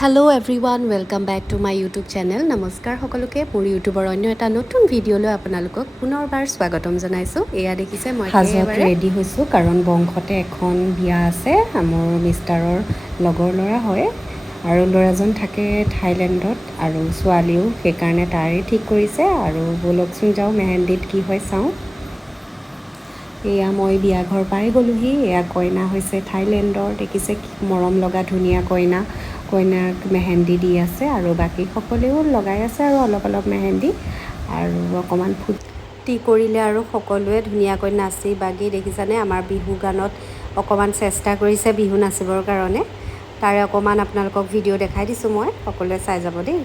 Hello' everyone welcome back to my YouTube channel নমস্কাৰ সকলোকে মোৰ ইউটিউবৰ অন্য এটা নতুন ভিডিঅ'লৈ আপোনালোকক পুনৰবাৰ স্বাগতম জনাইছোঁ এয়া দেখিছে মই হাজত ৰেডি হৈছোঁ কাৰণ বংশতে এখন বিয়া আছে মোৰ মিষ্টাৰৰ লগৰ ল'ৰা হয় আৰু ল'ৰাজন থাকে থাইলেণ্ডত আৰু ছোৱালীও সেইকাৰণে তাৰে ঠিক কৰিছে আৰু বলকচোন যাওঁ মেহেন্দিত কি হয় চাওঁ এয়া মই বিয়া ঘৰ পাই গ'লোহি এয়া কইনা হৈছে থাইলেণ্ডৰ দেখিছে কি মৰম লগা ধুনীয়া কইনাক মেহেন্দি দি আছে আৰু বাকী সকলেও লগাই আছে আৰু অলপ অলপ মেহেন্দি আৰু অকণমান ফূৰ্তি কৰিলে আৰু সকলোৱে ধুনীয়াকৈ নাচি বাগি দেখিছানে আমাৰ বিহু গানত অকণমান চেষ্টা কৰিছে বিহু নাচিবৰ কাৰণে তাৰে অকণমান আপোনালোকক ভিডিঅ' দেখাই দিছোঁ মই সকলোৱে চাই যাব দেই।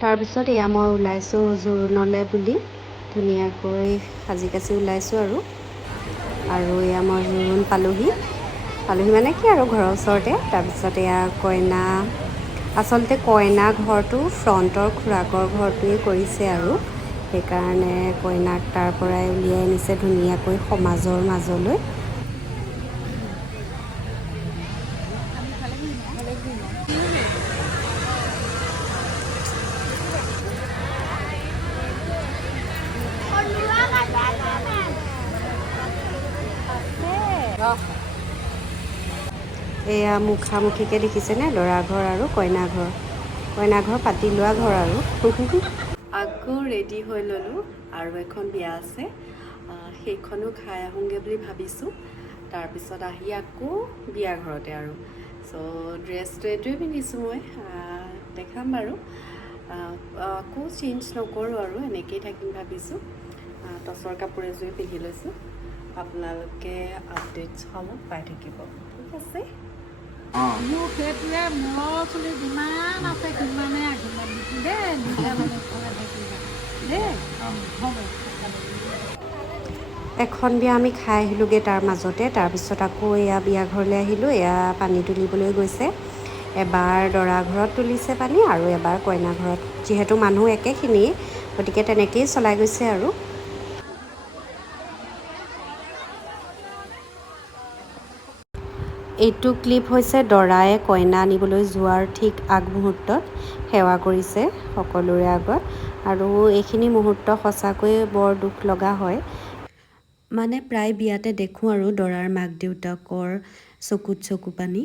তাৰপিছত এয়া মই ওলাইছোঁ জোৰোণলৈ বুলি ধুনীয়াকৈ সাজি কাচি ওলাইছোঁ আৰু এয়া মই জোৰোণ পালোহি মানে কি আৰু ঘৰৰ ওচৰতে তাৰপিছত এয়া কইনা আচলতে কইনা ঘৰটো ফ্ৰণ্টৰ খুৰাকৰ ঘৰটোৱে কৰিছে আৰু সেইকাৰণে কইনাক তাৰ পৰাই উলিয়াই আনিছে ধুনীয়াকৈ সমাজৰ মাজলৈ। এয়া মুখামুখিকৈ দেখিছেনে ল'ৰা ঘৰ আৰু কইনা ঘৰ পাতি লোৱা ঘৰ আৰু আকৌ ৰেডি হৈ ল'লোঁ আৰু এখন বিয়া আছে সেইখনো খাই আহোঁগৈ বুলি ভাবিছোঁ তাৰপিছত আহি আকৌ বিয়া ঘৰতে আৰু চ' ড্ৰেছটো এইটোৱে পিন্ধিছোঁ মই দেখাম বাৰু আকৌ চেঞ্জ নকৰোঁ আৰু এনেকেই থাকিম ভাবিছোঁ টচৰ কাপোৰ এযোৰে পিন্ধি লৈছোঁ আপোনালোকে আপডেটছসমূহ পাই থাকিব ঠিক আছে। মোৰ সেইটোৱে মূৰৰ চুলি যিমান আছে সিমানে আগিমান দিছোঁ দেই নিজে মানে দেই হ'ব। এখন বিয়া আমি খাই আহিলোঁগৈ তাৰ মাজতে তাৰপিছত আকৌ এয়া বিয়া ঘৰলৈ আহিলোঁ এয়া পানী তুলিবলৈ গৈছে এবাৰ দৰা ঘৰত তুলিছে পানী আৰু এবাৰ কইনা ঘৰত যিহেতু মানুহ একেখিনিয়ে গতিকে তেনেকেই চলাই গৈছে আৰু এইটো ক্লিপ হৈছে দৰাই কইনা আনিবলৈ যোৱাৰ ঠিক আগমুহূৰ্তত সেৱা কৰিছে সকলোৰে আগত আৰু এইখিনি মুহূৰ্ত সঁচাকৈয়ে বৰ দুখ লগা হয় মানে প্ৰায় বিয়াতে দেখোঁ আৰু দৰাৰ মাক দেউতাকৰ চকুত চকু পানী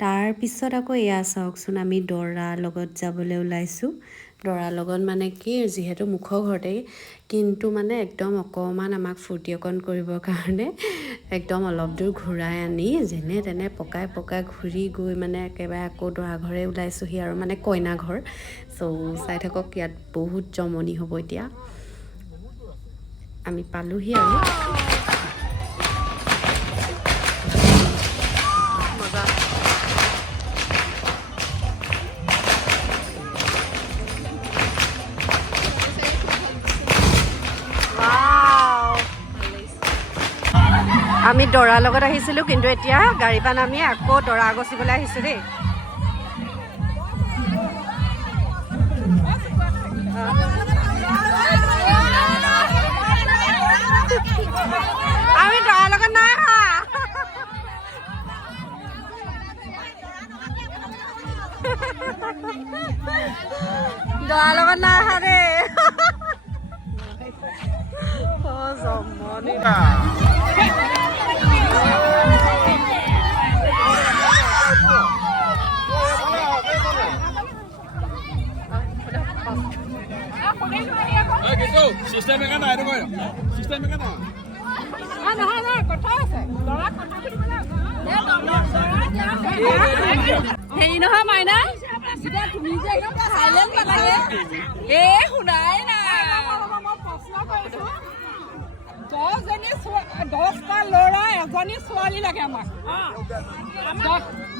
তাৰপিছত আকৌ এয়া চাওকচোন আমি দৰাৰ লগত যাবলৈ ওলাইছোঁ দৰাৰ লগত মানে কি যিহেতু মুখৰ ঘৰতেই কিন্তু মানে একদম অকণমান আমাক ফূৰ্তি অকণ কৰিবৰ কাৰণে একদম অলপ দূৰ ঘূৰাই আনি যেনে তেনে পকাই ঘূৰি গৈ মানে একেবাৰে আকৌ দৰা ঘৰে ওলাইছোঁহি আৰু মানে কইনা ঘৰ চ' চাই থাকক ইয়াত বহুত জমনি হ'ব এতিয়া আমি পালোহি আৰু দৰাৰ লগত আহিছিলোঁ কিন্তু এতিয়া গাড়ী পৰা নামি আকৌ দৰা গছিবলৈ আহিছোঁ দেই। আমি দৰাৰ লগত নাই অহা। দৰাৰ লগত নাই অহা দেই। জমনি Sistemnya kan ada kok. Sistemnya kan ada. নহয় কথা আছে দৰা কথা হেৰি নহয় মাইনা এতিয়া তুমি যে একদম চাইলেণ্ট নালাগে শুনাই নাই মই প্ৰশ্ন কৰিছোঁ 10টা ল'ৰা এজনী ছোৱালী লাগে আমাক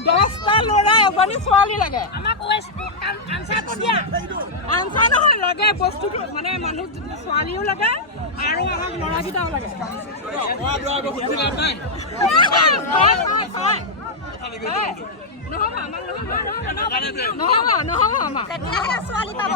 10টা ল'ৰা এজনী ছোৱালী লাগে আমাক আনচাৰ নহয় লাগে বস্তুটো মানে মানুহ ছোৱালীও লাগে আৰু আমাক ল'ৰাকেইটাও লাগে নহ'ব আমাক ছোৱালী পাব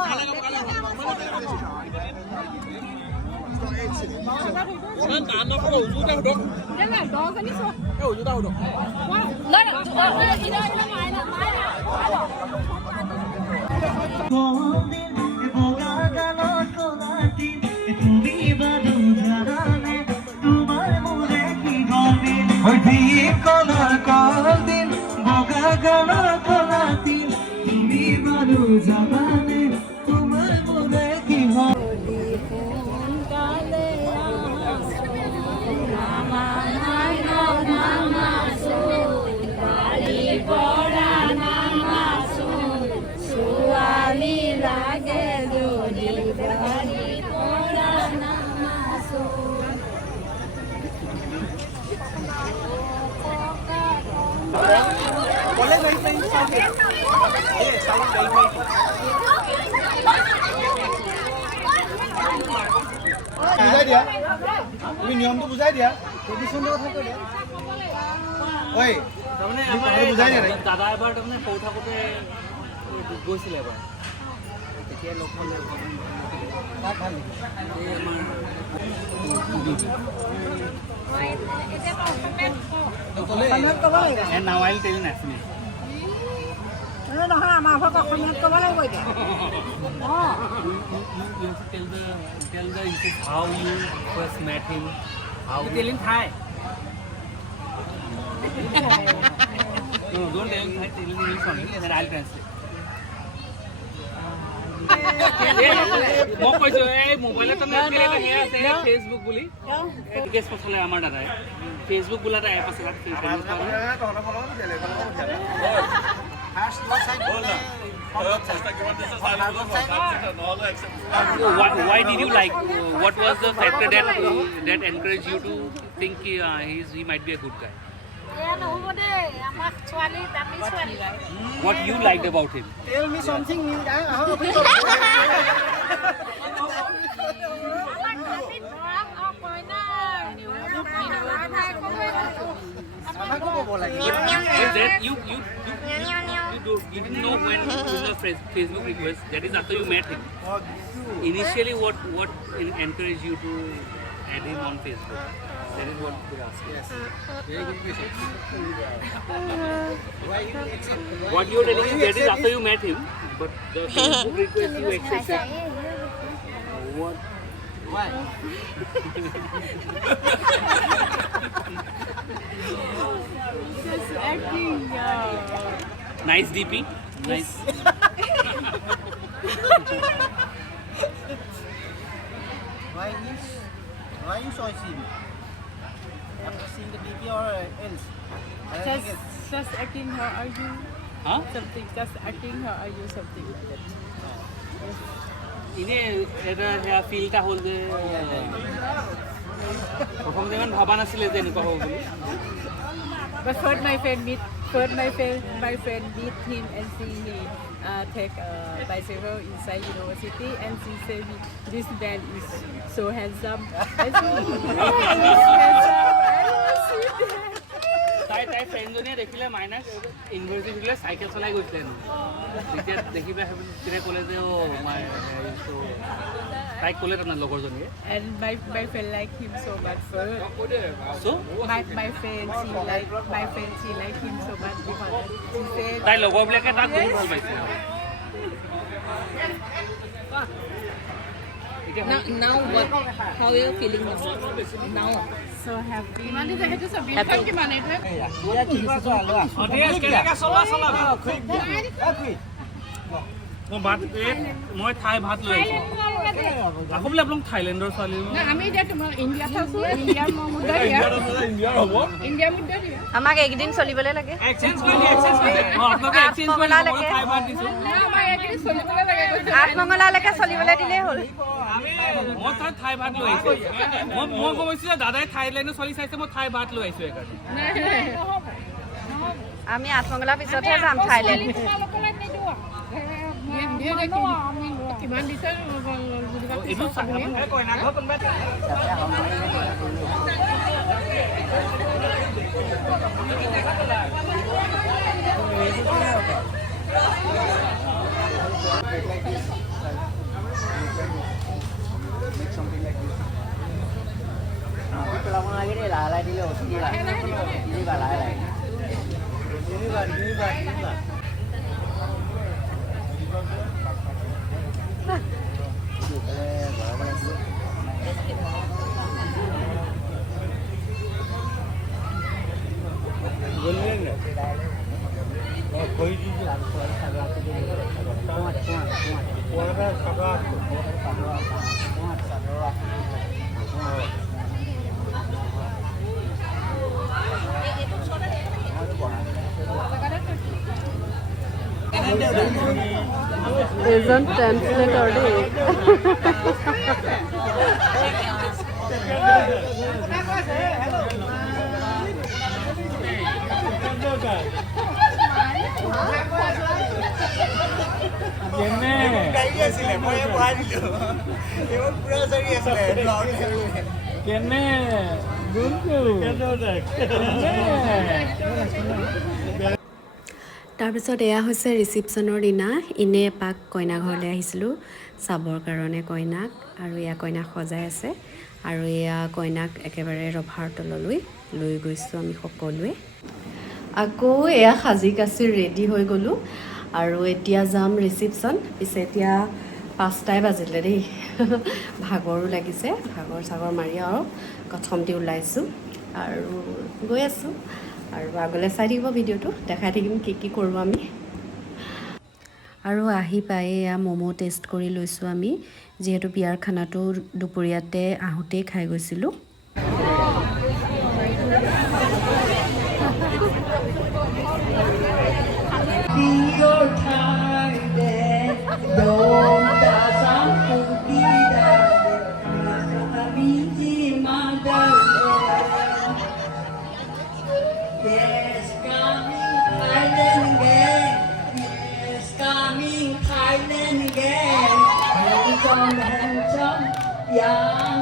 বুজাই দিয়া তুমি নিয়মটো বুজাই দিয়া ট্ৰেডিশ্যনটো কথা কৈ দিয়া ঐ তাৰমানে আমাৰ বুজাই দিয়া দাদা এবাৰ তাৰমানে সৰু থাকোঁতে গৈছিলে এবাৰ তেতিয়া লগ পালে তাক ভাল and now I'll tell you next নহয় আমাৰ ঘৰত অসমীয়াত ক'ব লাগিব এতিয়া you tell the how you first met him how you tell him Thai no don't tell him Thai tell him English only then I'll translate মই কৈছো এই মোবাইলত ফেচবুক বুলি কেছ পঠালে আমাৰ দাদাই ফেচবুক বোলা এটা এপ আছে তাত why did you like what was the factor that encouraged you to think he might be a good guy what you liked about him tell me something you didn't know when in the Facebook request that is after you met him initially what encouraged you to add him on Facebook that is what we ask yes very good question what you are telling is that is after you met him but the Facebook request you accepted what why just acting nice DP nice why you choose him after seeing the DP or else just acting how are you huh something just acting how are you something like that ইনে এটা হেয়া ফিলটা হল যে প্রথমে যেমন ভাবা নাছিলে যে এনেকুৱা হ'ব বুলি but first my friend meet him and see he take bicycle inside university and she say this man is so handsome I say he's handsome তাই ফ্ৰেণ্ডজনীয়ে দেখিলে মাইনাক ইউনিভাৰ্চিটি দেখিলে চাইকেল চলাই গৈছিলে তেতিয়া দেখি পেলাই তেতিয়া ক'লে যে মই তাইক ক'লে তাৰমানে লগৰজনীয়ে And my friend like him so much for her. So? My friend, she like him so much because she said তাই লগৰবিলাকে তাক বহুত ভাল পাইছে now what? How are you feeling now? So happy. মই থাই ভাত লৈ আহিছোঁ আকৌ বোলে আপোনালোক থাইলেণ্ডৰ ছোৱালী আমি এতিয়া তোমাৰ ইণ্ডিয়াত আছো ইণ্ডিয়াৰ মুদ্ৰা দিয়া ইণ্ডিয়াৰ মুদ্ৰা দিয়া আমাক একদিন চলিবলৈ লাগে আপোনালোকে এক্সচেঞ্জ কৰি থাই ভাত দিছোঁ আমাৰ একদিন চলিবলৈ লাগে আঠমঙলালৈকে চলিবলৈ দিলেই হ'ল মই তাত থাই ভাত লৈ আহিছোঁ মই কৈছোঁ যে দাদাই থাইলেণ্ডৰ ছোৱালী চাইছে মই থাই ভাত লৈ আহিছোঁ সেইকাৰণে আমি আঠমঙলাৰ পিছতহে যাম থাইলেণ্ড কিমান দিছে এইটো Pelakon lagi deh, lalai dulu. Ini ba lalai. Ini ba. এজন ট্ৰান্সলেটৰ দেই তাৰপিছত এয়া হৈছে ৰিচিপশ্যনৰ দিনা ইনে এপাক কইনা ঘৰলৈ আহিছিলোঁ চাবৰ কাৰণে কইনাক আৰু এয়া কইনাক সজাই আছে আৰু এয়া কইনাক একেবাৰে ৰভাৰ তললৈ লৈ গৈছোঁ আমি সকলোৱে আকৌ এয়া সাজি কাচি ৰেডি হৈ গ'লোঁ আৰু এতিয়া যাম ৰিচিপশ্যন পিছে এতিয়া 5টাই বাজিলে দেই ভাগৰো লাগিছে ভাগৰ চাগৰ মাৰি আৰু কথমটি ওলাইছোঁ আৰু গৈ আছোঁ আৰু আগলৈ চাই থাকিব ভিডিঅ'টো দেখাই থাকিম কি কৰোঁ আমি আৰু আহি পাই এয়া ম'ম' টেষ্ট কৰি লৈছোঁ আমি যিহেতু বিয়াৰ খানাটো দুপৰীয়াতে আহোঁতেই খাই গৈছিলোঁ Yang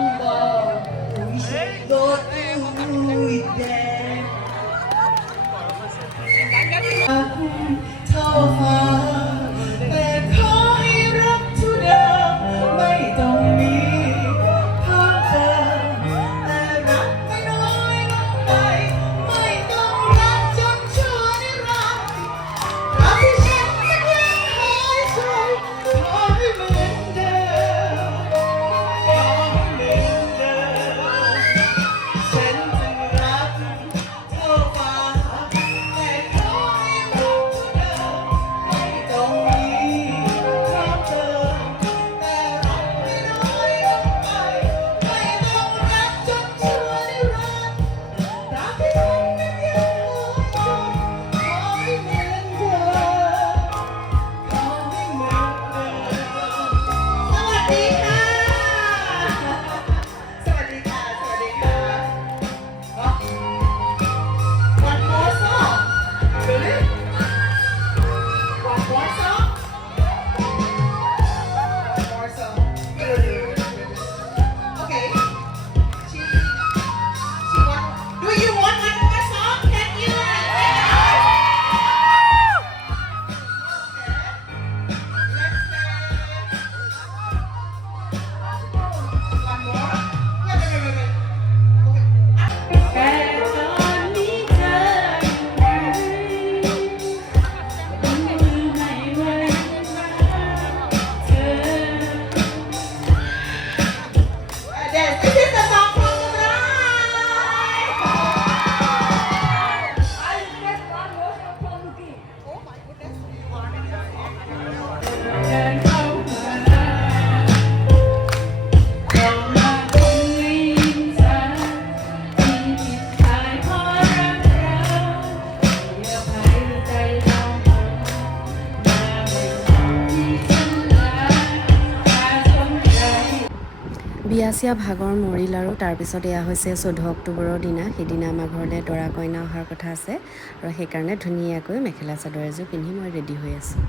বিয়া চিয়া ভাগৰ মৰিল আৰু তাৰপিছত এয়া হৈছে 14 অক্টোবৰৰ দিনা। সেইদিনা আমাৰ ঘৰলৈ দৰা কইনা অহাৰ কথা আছে আৰু সেইকাৰণে ধুনীয়াকৈ মেখেলা চাদৰ এযোৰ পিন্ধি মই ৰেডি হৈ আছোঁ।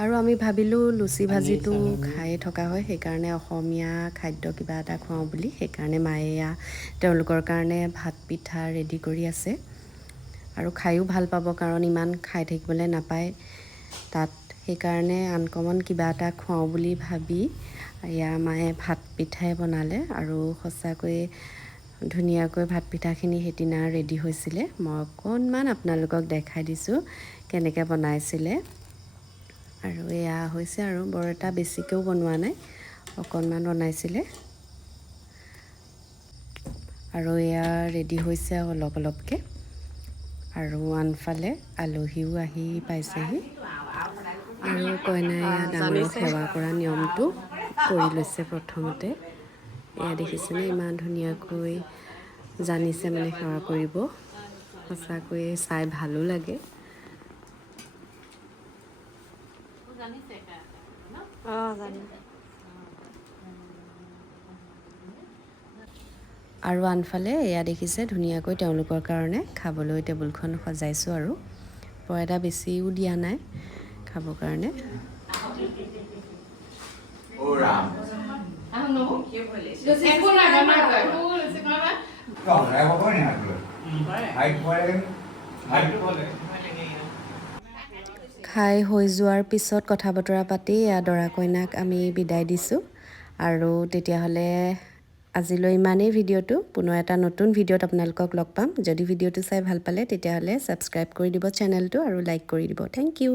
আৰু আমি ভাবিলোঁ লুচি ভাজিটো খাই থকা হয়, সেইকাৰণে অসমীয়া খাদ্য কিবা এটা খুৱাওঁ বুলি। সেইকাৰণে মায়ে এয়া তেওঁলোকৰ কাৰণে ভাত পিঠা ৰেডি কৰি আছে আৰু খায়ো ভাল পাব, কাৰণ ইমান খাই থাকিবলৈ নাপায় তাত। সেইকাৰণে আনকমন কিবা এটা খুৱাওঁ বুলি ভাবি এয়া মায়ে ভাত পিঠাই বনালে আৰু সঁচাকৈয়ে ধুনীয়াকৈ ভাত পিঠাখিনি সেইদিনা ৰেডি হৈছিলে। মই অকণমান আপোনালোকক দেখাই দিছোঁ কেনেকৈ বনাইছিলে। আৰু এয়া হৈছে আৰু বৰ এটা বেছিকৈও বনোৱা নাই, অকণমান বনাইছিলে। আৰু এয়া ৰেডি হৈছে অলপ অলপকৈ। আৰু আনফালে আলহীও আহি পাইছেহি আৰু কইনাই ডাঙৰক সেৱা কৰা নিয়মটো কৰি লৈছে প্ৰথমতে। এয়া দেখিছেনে ইমান ধুনীয়াকৈ জানিছে মানে সেৱা কৰিব। সঁচাকৈয়ে চাই ভালো লাগে। আৰু আনফালে এয়া দেখিছে ধুনীয়াকৈ তেওঁলোকৰ কাৰণে খাবলৈ টেবুলখন সজাইছোঁ আৰু বৰ এটা বেছিও দিয়া নাই খাবৰ কাৰণে। খাই হৈ যোৱাৰ পিছত কথা বতৰা পাতি দৰা কইনাক আমি বিদায় দিছোঁ। আৰু তেতিয়াহ'লে আজিলৈ ইমানেই ভিডিঅ'টো। পুনৰ এটা নতুন ভিডিঅ'ত আপোনালোকক লগ পাম। যদি ভিডিঅ'টো চাই ভাল পালে তেতিয়াহ'লে ছাবস্ক্ৰাইব কৰি দিব চেনেলটো আৰু লাইক কৰি দিব। Thank U.